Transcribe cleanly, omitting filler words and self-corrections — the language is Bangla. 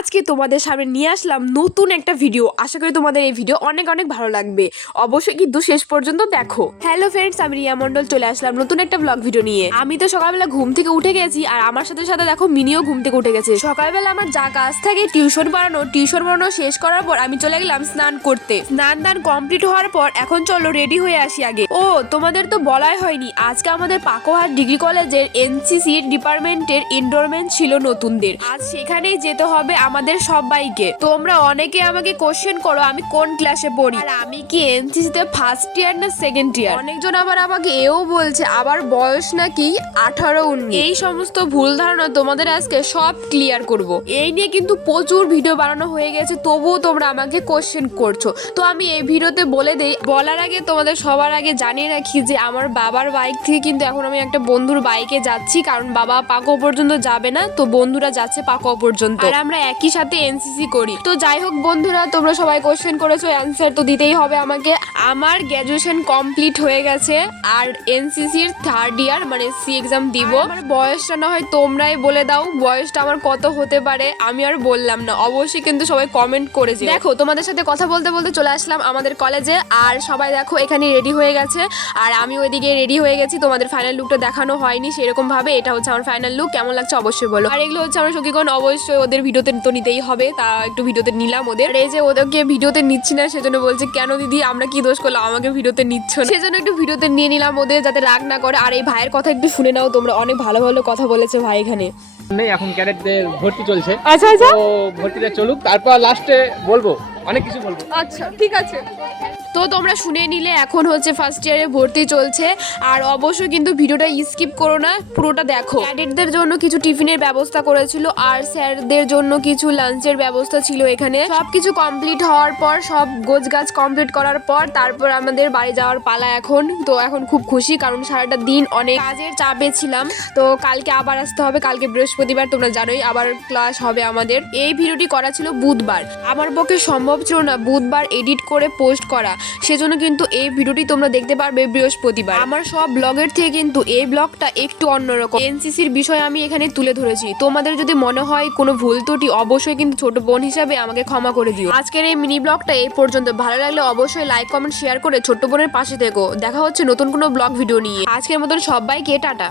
আজকে তোমাদের সামনে নিয়ে আসলাম নতুন একটা ভিডিও। আশা করি তোমাদের এই ভিডিও অনেক অনেক ভালো লাগবে, অবশ্যই কিন্তু শেষ পর্যন্ত দেখো। হ্যালো ফ্রেন্ডস, আমি রিয়া মন্ডল চলে আসলাম নতুন একটা ব্লগ ভিডিও নিয়ে। আমি তো সকালবেলা ঘুম থেকে উঠে গেছি, আর আমার সাথে সাথে দেখো মিনিও ঘুম থেকে উঠে গেছে। সকালবেলা আমার যা কাজ থাকে টিউশন পড়ানো শেষ করার পর আমি চলে গেলাম স্নান করতে। স্নান দান কমপ্লিট হওয়ার পর এখন চলো রেডি হয়ে আসি আগে। ও তোমাদের তো বলাই হয়নি, আজকে আমাদের পাকোহাট ডিগ্রি কলেজের এনসিসি ডিপার্টমেন্টের এনরোলমেন্ট ছিল নতুনদের। আজ সেখানেই যেতে হবে আমাদের সবাইকে। তোমরা অনেকে আমাকে কোশ্চেন করো আমি কোন ক্লাসে পড়ি, আর আমি কি এনসিসি তে ফার্স্ট ইয়ার না সেকেন্ড ইয়ার। অনেকজন আবার আমাকে এও বলছে আবার বয়স নাকি 18-19। এই সমস্ত ভুল ধারণা তোমাদের আজকে সব ক্লিয়ার করব। এই নিয়ে কিন্তু প্রচুর ভিডিও বানানো হয়ে গেছে, তবুও তোমরা আমাকে কোশ্চেন করছো। তো আমি এই ভিডিওতে বলে দেই, বলার আগে তোমাদের সবার আগে জানিয়ে রাখি যে আমার বাবার বাইক থেকে কিন্তু এখন আমি একটা বন্ধুর বাইকে যাচ্ছি, কারণ বাবা পাকো পর্যন্ত যাবে না, তো বন্ধুরা যাচ্ছে পাকো পর্যন্ত, আর আমরা একই সাথে এনসিসি করি। তো যাই হোক বন্ধুরা, তোমরা সবাই কোশ্চেন করেছো, অ্যান্সার তো দিতেই হবে আমাকে। আমার গ্র্যাজুয়েশন কমপ্লিট হয়ে গেছে, আর এনসিসির থার্ড ইয়ার মানে সি এক্সাম দিব। আমার বয়সটা না হয় তোমরাই বলে দাও, বয়সটা আমার কত হতে পারে। আমি আর বললাম না, অবশ্যই কিন্তু সবাই কমেন্ট করে যে। দেখো তোমাদের সাথে কথা বলতে বলতে চলে আসলাম আমাদের কলেজে, আর সবাই দেখো এখানে রেডি হয়ে গেছে, আর আমি ওইদিকে রেডি হয়ে গেছি। তোমাদের ফাইনাল লুকটা দেখানো হয়নি সেরকম ভাবে, এটা হচ্ছে আমার ফাইনাল লুক। কেমন লাগছে অবশ্যই বলো। আর এগুলো হচ্ছে আমার সখীগণ, অবশ্যই ওদের ভিডিওতে তো নিতেই হবে, তা একটু ভিডিওতে নিলাম ওদের। এই যে ওদেরকে ভিডিওতে নিচ্ছি না, সেজন্য বলছে কেন দিদি আমরা কি দোষ করলাম আমাকে ভিডিওতে নিচ্ছ না, সেজন্য একটু ভিডিওতে নিয়ে নিলাম ওদের, যাতে রাগ না করে। আর এই ভাইয়ের কথা একটু শুনে নাও তোমরা, অনেক ভালো ভালো কথা বলেছে ভাই এখানে। এখন ক্যাডেটদের ভর্তি চলছে। আচ্ছা আচ্ছা, তো ভর্তিটা চলুক, তারপর লাস্টে বলবো, অনেক কিছু বলবো। আচ্ছা ঠিক আছে। তো তোমরা শুনে নিলে, এখন হচ্ছে ফার্স্ট ইয়ারে ভর্তি চলছে, আর অবশ্যই কিন্তু ভিডিওটা স্কিপ করো না, পুরোটা দেখো। ক্যাডেটদের জন্য কিছু টিফিনের ব্যবস্থা করেছিল, আর স্যারদের জন্য কিছু লাঞ্চের ব্যবস্থা ছিল এখানে। সবকিছু কমপ্লিট হওয়ার পর, সব গোছগাছ কমপ্লিট করার পর তারপর আমাদের বাড়ি যাওয়ার পালা এখন। তো এখন খুব খুশি, কারণ সারাটা দিন অনেক কাজের চাপে ছিলাম। তো কালকে আবার আসতে হবে, কালকে বৃহস্পতিবার, তোমরা জানোই আবার ক্লাস হবে আমাদের। এই ভিডিওটি করা ছিল বুধবার, আমার পক্ষে সম্ভব ছিল না বুধবার এডিট করে পোস্ট করা, সেজন্য কিন্তু এই ভিডিওটি তোমরা দেখতে পারবে বৃহস্পতিবার। আমার সব ব্লগের থেকে কিন্তু এই ব্লগটা একটু অন্যরকম, এনসিসির বিষয় আমি এখানে তুলে ধরেছি। তোমাদের যদি মনে হয় কোনো ভুল ত্রুটি, অবশ্যই কিন্তু ছোট বোন হিসাবে আমাকে ক্ষমা করে দিও। আজকের এই মিনি ব্লগটা এই পর্যন্ত। ভালো লাগলে অবশ্যই লাইক কমেন্ট শেয়ার করে ছোট্ট বোনের পাশে থেকো। দেখা হচ্ছে নতুন কোনো ব্লগ ভিডিও নিয়ে। আজকের মতন সবাইকে টাটা।